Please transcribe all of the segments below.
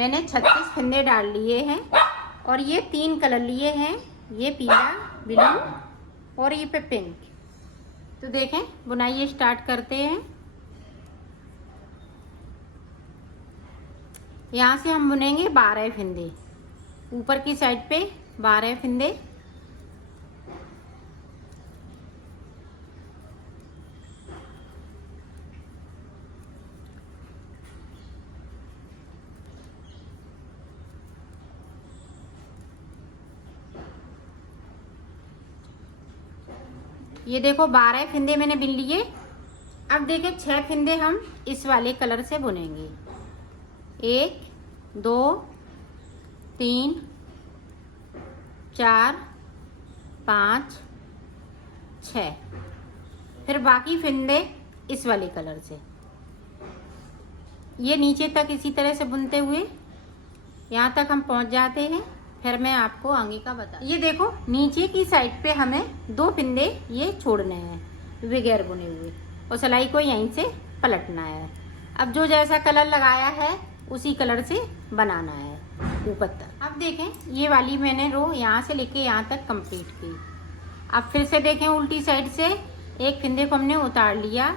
मैंने 36 फंदे डाल लिए हैं और ये 3 कलर लिए हैं, ये पीला, ब्लू और ये पे पिंक। तो देखें बुनाई स्टार्ट करते हैं। यहाँ से हम बुनेंगे 12 फंदे, ऊपर की साइड पे 12 फंदे। ये देखो 12 फंदे मैंने बिन लिए। अब देखें 6 फंदे हम इस वाले कलर से बुनेंगे। 1 2 3 4 5 6, फिर बाकी फंदे इस वाले कलर से। ये नीचे तक इसी तरह से बुनते हुए यहाँ तक हम पहुँच जाते हैं, फिर मैं आपको आगे का बता। ये देखो नीचे की साइड पे हमें 2 फंदे ये छोड़ने हैं बगैर बुने हुए और सिलाई को यहीं से पलटना है। अब जो जैसा कलर लगाया है उसी कलर से बनाना है ऊपर तक। अब देखें ये वाली मैंने रो यहाँ से लेके यहाँ तक कंप्लीट की। अब फिर से देखें उल्टी साइड से एक फंदे को हमने उतार लिया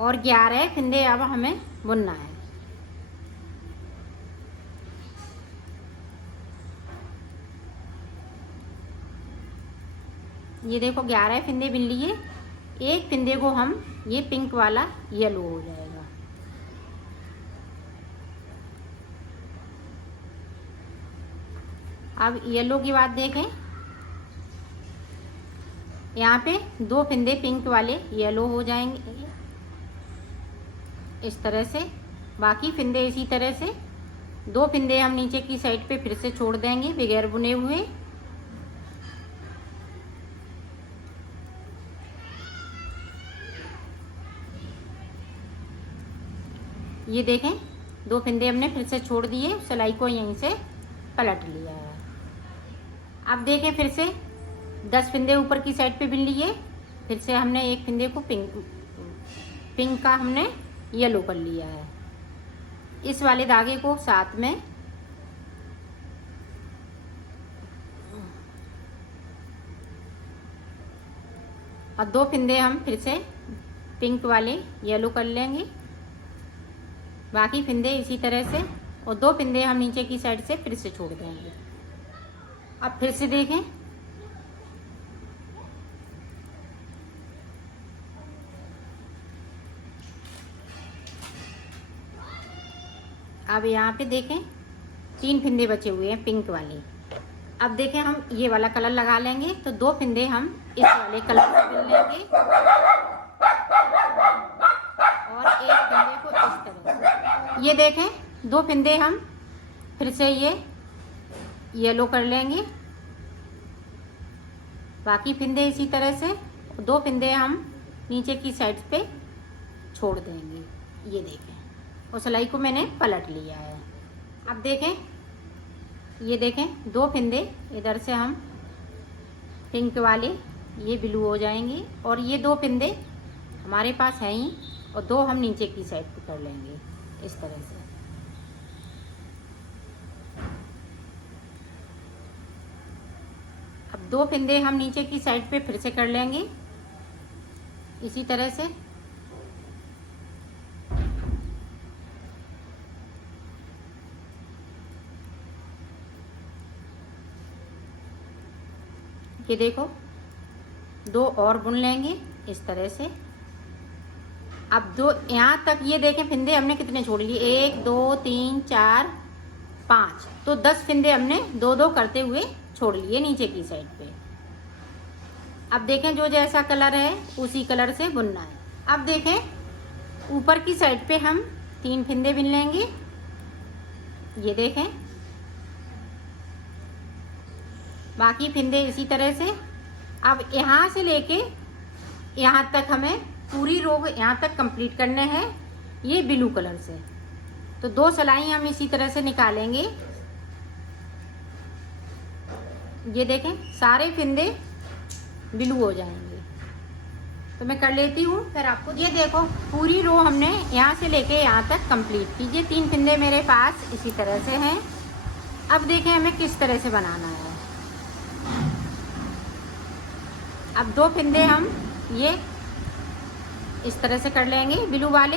और 11 फंदे अब हमें बुनना है। ये देखो 11 फंदे बिन लिए, एक फंदे को हम ये पिंक वाला येलो हो जाएगा। अब येलो की बात देखें, यहाँ पे 2 फंदे पिंक वाले येलो हो जाएंगे इस तरह से। बाकी फंदे इसी तरह से 2 फंदे हम नीचे की साइड पे फिर से छोड़ देंगे बगैर बुने हुए। ये देखें 2 फंदे हमने फिर से छोड़ दिए, सिलाई को यहीं से पलट लिया है। अब देखें फिर से 10 फंदे ऊपर की साइड पे बिन लिए, फिर से हमने एक फंदे को पिंक का हमने येलो कर लिया है। इस वाले धागे को साथ में और 2 फंदे हम फिर से पिंक वाले येलो कर लेंगे। बाकी फंदे इसी तरह से और 2 फंदे हम नीचे की साइड से फिर से छोड़ देंगे। अब फिर से देखें, अब यहाँ पे देखें 3 फंदे बचे हुए हैं पिंक वाले। अब देखें हम ये वाला कलर लगा लेंगे, तो 2 फंदे हम इस वाले कलर से बिन लेंगे और एक फंदे को इस तरह से। ये देखें 2 फंदे हम फिर से ये येलो कर लेंगे। बाकी फंदे इसी तरह से 2 फंदे हम नीचे की साइड पे छोड़ देंगे। ये देखें और सिलाई को मैंने पलट लिया है। अब देखें, ये देखें 2 फंदे इधर से हम पिंक वाले ये ब्लू हो जाएंगे और ये 2 फंदे हमारे पास हैं ही और 2 हम नीचे की साइड पे कर लेंगे इस तरह से। अब 2 फंदे हम नीचे की साइड पे फिर से कर लेंगे इसी तरह से। ये देखो 2 और बुन लेंगे इस तरह से। अब 2 यहाँ तक ये देखें फंदे हमने कितने छोड़ लिए, 1 2 3 4 5, तो 10 फंदे हमने 2-2 करते हुए छोड़ लिए नीचे की साइड पे। अब देखें जो जैसा कलर है उसी कलर से बुनना है। अब देखें ऊपर की साइड पे हम 3 फंदे बिन लेंगे। ये देखें बाकी फंदे इसी तरह से। अब यहाँ से लेके यहाँ तक हमें पूरी रो यहाँ तक कंप्लीट करने हैं ये ब्लू कलर से। तो 2 सिलाई हम इसी तरह से निकालेंगे। ये देखें सारे फंदे ब्लू हो जाएंगे। तो मैं कर लेती हूँ फिर आपको। ये देखो पूरी रो हमने यहाँ से लेके यहाँ तक कंप्लीट कीजिए। 3 फिंदे मेरे पास इसी तरह से हैं। अब देखें हमें किस तरह से बनाना है। अब 2 फिंदे हम ये इस तरह से कर लेंगे ब्लू वाले,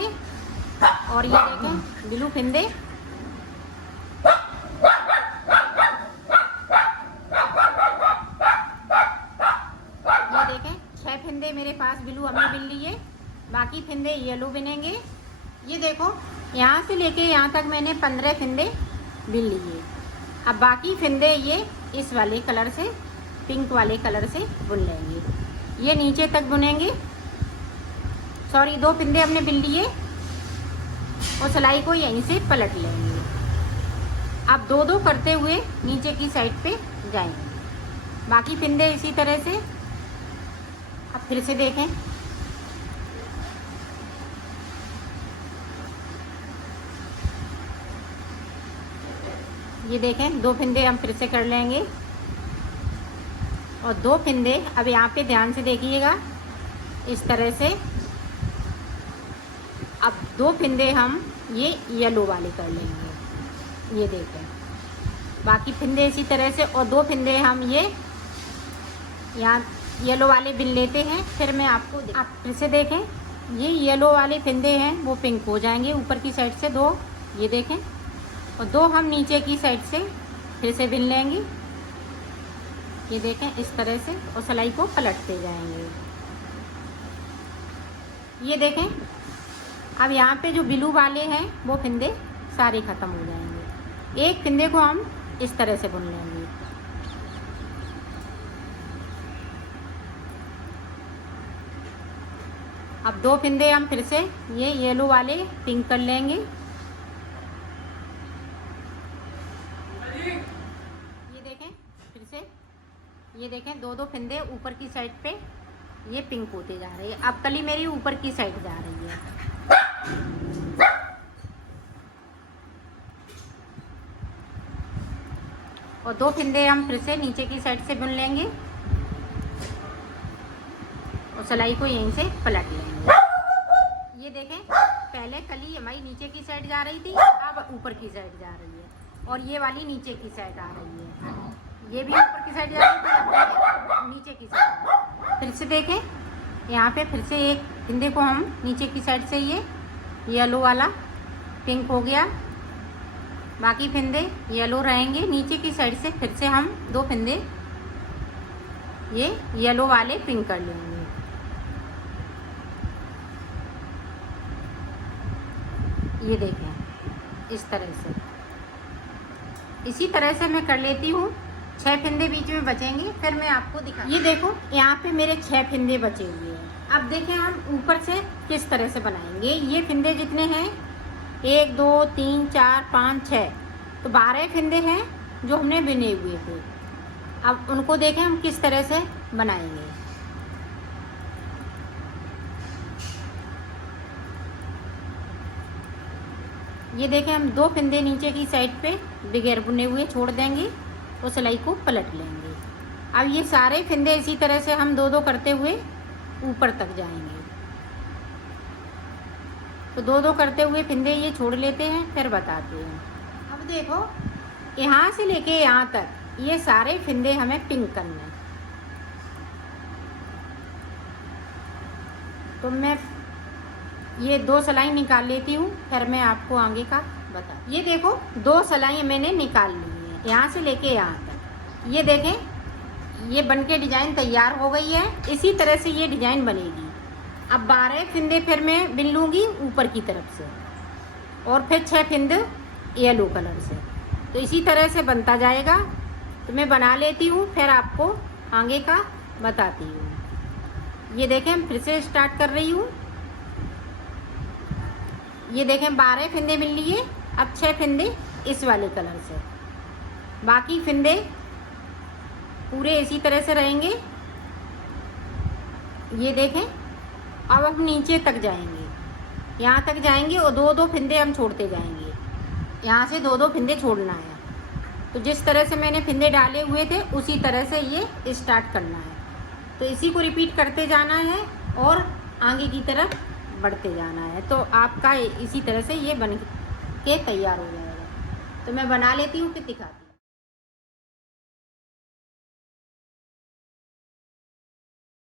और ये देखें ब्लू फिंदे ये देखें 6 फिंदे मेरे पास ब्लू हमने बिन लिए, बाकी फिंदे येलो बिनेंगे। ये देखो यहाँ से लेके यहाँ तक मैंने 15 फिंदे बिन लिए। अब बाकी फिंदे ये इस वाले कलर से, पिंक वाले कलर से बुन लेंगे। ये नीचे तक बुनेंगे। सॉरी 2 फिंदे हमने बिन लिए और सिलाई को यहीं से पलट लेंगे। अब 2-2 करते हुए नीचे की साइड पे जाएंगे। बाकी फिंदे इसी तरह से। अब फिर से देखें, ये देखें 2 फिंदे हम फिर से कर लेंगे और 2 फिंदे अब यहाँ पे ध्यान से देखिएगा इस तरह से। अब 2 फिंदे हम ये येलो वाले कर लेंगे। ये देखें बाकी फिंदे इसी तरह से, और 2 फिंदे हम ये यहाँ येलो वाले बिन लेते हैं। फिर मैं आपको आप फिर से देखें, ये येलो वाले फिंदे हैं वो पिंक हो जाएंगे ऊपर की साइड से 2, ये देखें, और 2 हम नीचे की साइड से फिर से बिन लेंगे। ये देखें इस तरह से, और सिलाई को पलटते जाएंगे। ये देखें अब यहाँ पे जो ब्लू वाले हैं वो फिंदे सारे ख़त्म हो जाएंगे। एक फिंदे को हम इस तरह से बुन लेंगे। अब 2 फिंदे हम फिर से ये येलो वाले पिंक कर लेंगे। ये देखें फिर से, ये देखें 2-2 फिंदे ऊपर की साइड पे ये पिंक होते जा रही है। अब कली मेरी ऊपर की साइड जा रही है। और 2 फिंदे हम फिर से नीचे की साइड से बुन लेंगे और सिलाई को यहीं से पलट लेंगे। ये देखें पहले कली हमारी नीचे की साइड जा रही थी, अब ऊपर की साइड जा रही है, और ये वाली नीचे की साइड आ रही है। ये भी ऊपर की साइड जा रही थी, अब नीचे की साइड। फिर से देखें यहाँ पे फिर से एक फिंदे को हम नीचे की साइड से ये येलो वाला पिंक हो गया, बाकी फिंदे येलो रहेंगे। नीचे की साइड से फिर से हम 2 फिंदे ये येलो वाले पिंक कर लेंगे। ये देखें इस तरह से, इसी तरह से मैं कर लेती हूँ। 6 फिंदे बीच में बचेंगे, फिर मैं आपको दिखा। ये देखो यहाँ पे मेरे 6 फिंदे बचे हुए हैं। अब देखें हम ऊपर से किस तरह से बनाएंगे। ये फिंदे जितने हैं 1 2 3 4 5 6, तो 12 फिंदे हैं जो हमने बिने हुए थे। अब उनको देखें हम किस तरह से बनाएंगे। ये देखें हम 2 फिंदे नीचे की साइड पे बगैर बुने हुए छोड़ देंगे और सिलाई को पलट लेंगे। अब ये सारे फिंदे इसी तरह से हम 2-2 करते हुए ऊपर तक जाएंगे। तो 2-2 करते हुए फिंदे ये छोड़ लेते हैं, फिर बताते हैं। अब देखो यहाँ से लेके यहाँ तक ये सारे फिंदे हमें पिंक करने हैं। तो मैं ये 2 सिलाई निकाल लेती हूँ, फिर मैं आपको आगे का बता। ये देखो 2 सिलाई मैंने निकाल ली है यहाँ से लेके यहाँ तक। ये देखें ये बनके डिजाइन तैयार हो गई है। इसी तरह से ये डिजाइन बनेगी। अब 12 फिंदे फिर मैं बिन लूँगी ऊपर की तरफ से, और फिर 6 फिंदे येलो कलर से। तो इसी तरह से बनता जाएगा। तो मैं बना लेती हूँ, फिर आपको आगे का बताती हूँ। ये देखें फिर से स्टार्ट कर रही हूँ। ये देखें 12 फिंदे मिल लिए। अब 6 फिंदे इस वाले कलर से, बाकी फिंदे पूरे इसी तरह से रहेंगे। ये देखें अब हम नीचे तक जाएंगे, यहाँ तक जाएंगे और 2-2 फिंदे हम छोड़ते जाएंगे। यहाँ से 2-2 फिंदे छोड़ना है। तो जिस तरह से मैंने फिंदे डाले हुए थे उसी तरह से ये स्टार्ट करना है। तो इसी को रिपीट करते जाना है और आगे की तरफ बढ़ते जाना है। तो आपका इसी तरह से ये बन के तैयार हो जाएगा। तो मैं बना लेती हूँ, फिर दिखाती हूँ।